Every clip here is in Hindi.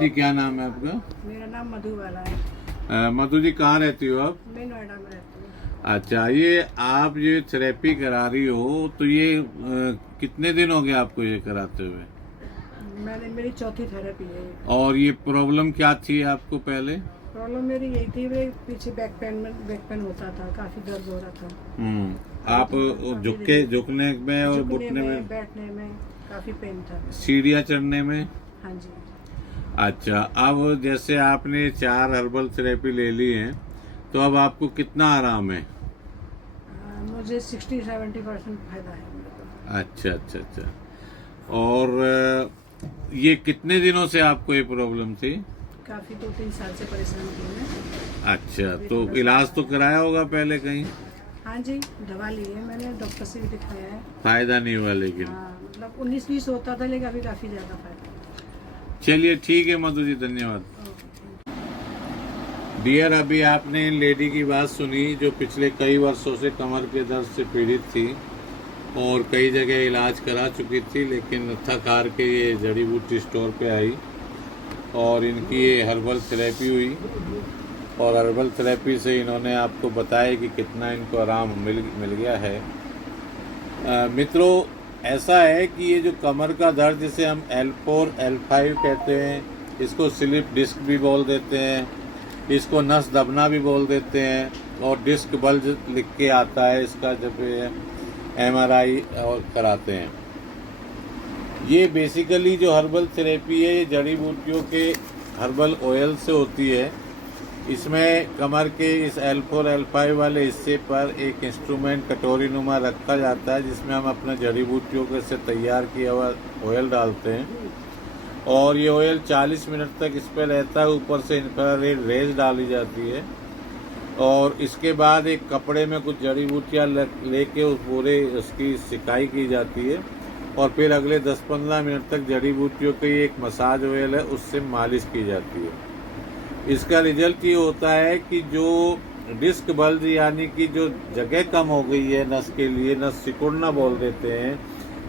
जी क्या नाम है आपका? मेरा नाम मधुबाला है। मधु जी कहाँ रहती हो आप? मैं नोएडा में रहती हूँ। अच्छा, ये आप ये थेरेपी करा रही हो तो ये कितने दिन हो गए आपको ये कराते हुए? मेरी चौथी थेरेपी है ये। और ये प्रॉब्लम क्या थी आपको पहले? प्रॉब्लम मेरी यही थी, मेरे पीछे बैक पेन होता था, काफी दर्द हो रहा था। आप झुकने में और घुटने में, बैठने में काफी पेन था। सीढ़ियाँ चढ़ने में? हाँ जी। अच्छा, अब जैसे आपने 4 हर्बल थेरेपी ले ली है तो अब आपको कितना आराम है? मुझे 60-70% फायदा है मेरे को। अच्छा अच्छा अच्छा। और ये कितने दिनों से आपको ये प्रॉब्लम थी? काफी 2-3 साल से परेशान थी मैं। अच्छा, तो इलाज तो कराया होगा पहले कहीं? हाँ जी, दवा ली है मैंने, डॉक्टर से भी दिखाया है। फायदा नहीं हुआ लेकिन? हाँ, मतलब 19-20 होता था, लेकिन अभी काफी ज्यादा फायदा है। चलिए ठीक है मधु जी, धन्यवाद। डियर, अभी आपने इन लेडी की बात सुनी जो पिछले कई वर्षों से कमर के दर्द से पीड़ित थी और कई जगह इलाज करा चुकी थी, लेकिन थक हार के ये जड़ी बूटी स्टोर पे आई और इनकी ये हर्बल थेरेपी हुई और हर्बल थेरेपी से इन्होंने आपको बताया कि कितना इनको आराम मिल गया है। मित्रों, ऐसा है कि ये जो कमर का दर्द जिसे हम L4 L5 कहते हैं, इसको स्लिप डिस्क भी बोल देते हैं, इसको नस दबना भी बोल देते हैं और डिस्क बल्ज लिख के आता है इसका जब MRI और कराते हैं। ये बेसिकली जो हर्बल थेरेपी है ये जड़ी बूटियों के हर्बल ऑयल से होती है। इसमें कमर के इस L4 L5 वाले हिस्से पर एक इंस्ट्रूमेंट कटोरी नुमा रखा जाता है जिसमें हम अपने जड़ी बूटियों के से तैयार किया हुआ ऑयल डालते हैं और ये ऑयल 40 मिनट तक इस पर रहता है। ऊपर से इंफ्रारेड रेज डाली जाती है और इसके बाद एक कपड़े में कुछ जड़ी बूटियाँ लेके उस पूरे उसकी सिकाई की जाती है और फिर अगले 10-15 मिनट तक जड़ी बूटियों की एक मसाज ऑयल है उससे मालिश की जाती है। इसका रिजल्ट ये होता है कि जो डिस्क बल्ज यानी कि जो जगह कम हो गई है नस के लिए, नस सिकुड़ना बोल देते हैं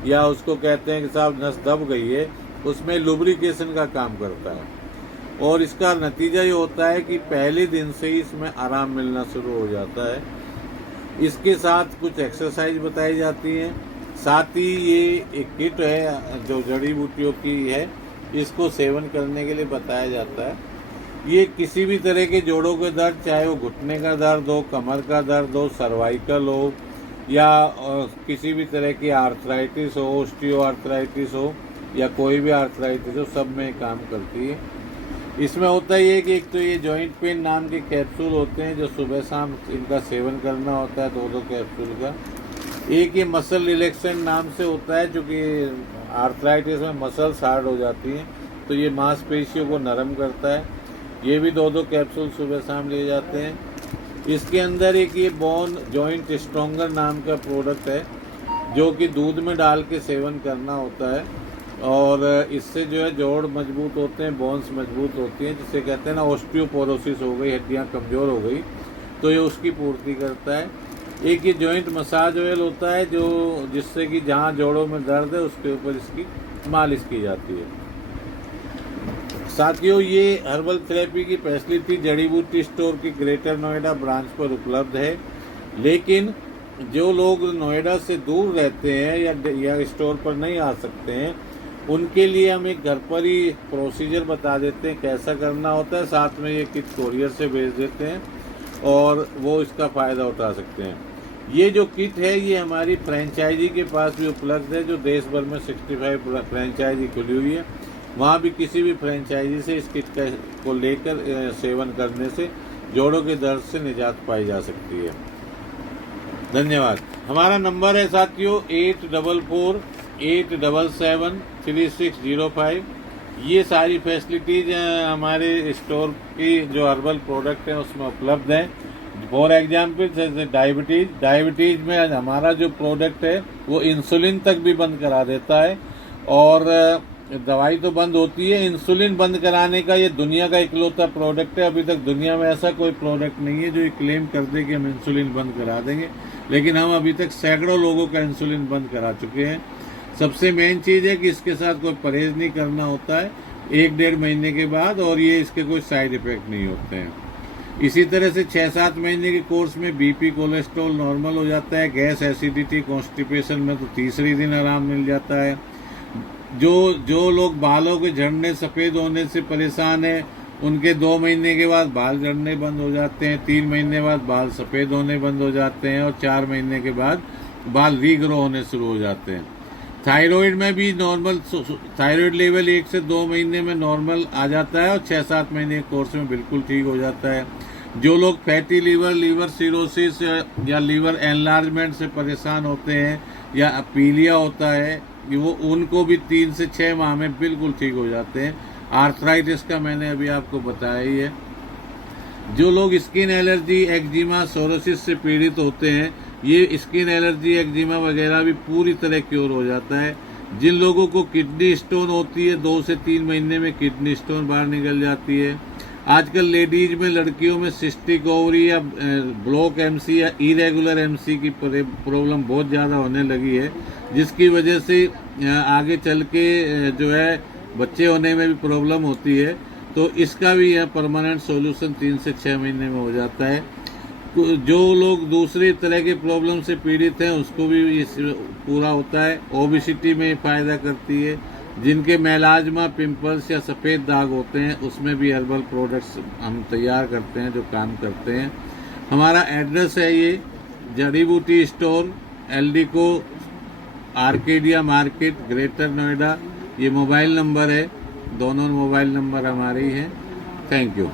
या उसको कहते हैं कि साहब नस दब गई है, उसमें लुब्रिकेशन का काम करता है और इसका नतीजा ये होता है कि पहले दिन से ही इसमें आराम मिलना शुरू हो जाता है। इसके साथ कुछ एक्सरसाइज बताई जाती हैं, साथ ही ये एक किट है जो जड़ी बूटियों की है, इसको सेवन करने के लिए बताया जाता है। ये किसी भी तरह के जोड़ों के दर्द, चाहे वो घुटने का दर्द हो, कमर का दर्द हो, सर्वाइकल हो या किसी भी तरह की आर्थराइटिस हो, ऑस्टियो आर्थराइटिस हो या कोई भी आर्थराइटिस हो, सब में काम करती है। इसमें होता ही है कि एक तो ये जॉइंट पेन नाम के कैप्सूल होते हैं जो सुबह शाम इनका सेवन करना होता है, 2-2 कैप्सूल का। एक ये मसल रिलैक्सेंट नाम से होता है, चूँकि आर्थराइटिस में मसल्स हार्ड हो जाती हैं तो ये मांसपेशियों को नरम करता है। ये भी 2-2 कैप्सूल सुबह शाम लिए जाते हैं। इसके अंदर एक ये बोन जॉइंट स्ट्रॉन्गर नाम का प्रोडक्ट है जो कि दूध में डाल के सेवन करना होता है और इससे जो है जोड़ मजबूत होते हैं, बोन्स मजबूत होती हैं, जिसे कहते हैं ना ऑस्टियोपोरोसिस हो गई, हड्डियां कमज़ोर हो गई तो ये उसकी पूर्ति करता है। एक ये जॉइंट मसाज ऑयल होता है जो जिससे कि जहाँ जोड़ों में दर्द है उसके ऊपर इसकी मालिश की जाती है। साथियों, ये हर्बल थेरेपी की फैसिलिटी जड़ी बूटी स्टोर की ग्रेटर नोएडा ब्रांच पर उपलब्ध है, लेकिन जो लोग नोएडा से दूर रहते हैं या स्टोर पर नहीं आ सकते हैं उनके लिए हम एक घर पर ही प्रोसीजर बता देते हैं कैसा करना होता है। साथ में ये किट कोरियर से भेज देते हैं और वो इसका फ़ायदा उठा सकते हैं। ये जो किट है ये हमारी फ्रेंचाइजी के पास भी उपलब्ध है जो देश भर में 65 फ्रेंचाइजी खुली हुई है। वहाँ भी किसी भी फ्रेंचाइजी से इस किट को लेकर सेवन करने से जोड़ों के दर्द से निजात पाई जा सकती है। धन्यवाद। हमारा नंबर है साथियों 8444-877-3605। ये सारी फैसिलिटीज हमारे स्टोर की जो हर्बल प्रोडक्ट हैं उसमें उपलब्ध हैं। फॉर एग्जाम्पल जैसे डायबिटीज में हमारा जो प्रोडक्ट है वो इंसुलिन तक भी बंद करा देता है और दवाई तो बंद होती है, इंसुलिन बंद कराने का ये दुनिया का इकलौता प्रोडक्ट है। अभी तक दुनिया में ऐसा कोई प्रोडक्ट नहीं है जो ये क्लेम कर दे कि हम इंसुलिन बंद करा देंगे, लेकिन हम अभी तक सैकड़ों लोगों का इंसुलिन बंद करा चुके हैं। सबसे मेन चीज़ है कि इसके साथ कोई परहेज नहीं करना होता है, 1-1.5 महीने के बाद, और ये इसके कोई साइड इफेक्ट नहीं होते हैं। इसी तरह से 6-7 महीने के कोर्स में बीपी, कोलेस्ट्रॉल नॉर्मल हो जाता है। गैस, एसिडिटी, कॉन्स्टिपेशन में तो तीसरी दिन आराम मिल जाता है। जो लोग बालों के झड़ने, सफ़ेद होने से परेशान है, उनके 2 महीने के बाद बाल झड़ने बंद हो जाते हैं, 3 महीने बाद बाल सफ़ेद होने बंद हो जाते हैं, और 4 महीने के बाद बाल रीग्रो होने शुरू हो जाते हैं। थायराइड में भी नॉर्मल, थायराइड लेवल 1 से 2 महीने में नॉर्मल आ जाता है, और 6-7 महीने के कोर्स में बिल्कुल ठीक हो जाता है। जो लोग फैटी लीवर, लीवर सिरोसिस या लीवर एनलार्जमेंट से परेशान होते हैं, या पीलिया होता है, वो उनको भी 3 से 6 माह में बिल्कुल ठीक हो जाते हैं। आर्थराइटिस का मैंने अभी आपको बताया ही है। जो लोग स्किन एलर्जी, एक्जिमा, सोरोसिस से पीड़ित होते हैं, ये स्किन एलर्जी, एक्जिमा वगैरह भी पूरी तरह क्योर हो जाता है। जिन लोगों को किडनी स्टोन होती है, 2 से 3 महीने में किडनी स्टोन बाहर निकल जाती है। आजकल लेडीज में, लड़कियों में सिस्टिक ओवरी या ब्लॉक एमसी या इरेगुलर एमसी की प्रॉब्लम बहुत ज़्यादा होने लगी है, जिसकी वजह से आगे चल के जो है बच्चे होने में भी प्रॉब्लम होती है। तो इसका भी यह परमानेंट सॉल्यूशन 3 से 6 महीने में हो जाता है। जो लोग दूसरी तरह के प्रॉब्लम से पीड़ित हैं, उसको भी इस पूरा होता है। ओबिसिटी में फ़ायदा करती है। जिनके मेलाज्मा, पिंपल्स या सफ़ेद दाग होते हैं, उसमें भी हर्बल प्रोडक्ट्स हम तैयार करते हैं जो काम करते हैं। हमारा एड्रेस है ये जड़ी बूटी store, Eldeco, Arcadia market, greater Noida. ये मोबाइल नंबर है, दोनों मोबाइल नंबर हमारे ही हैं। Thank you.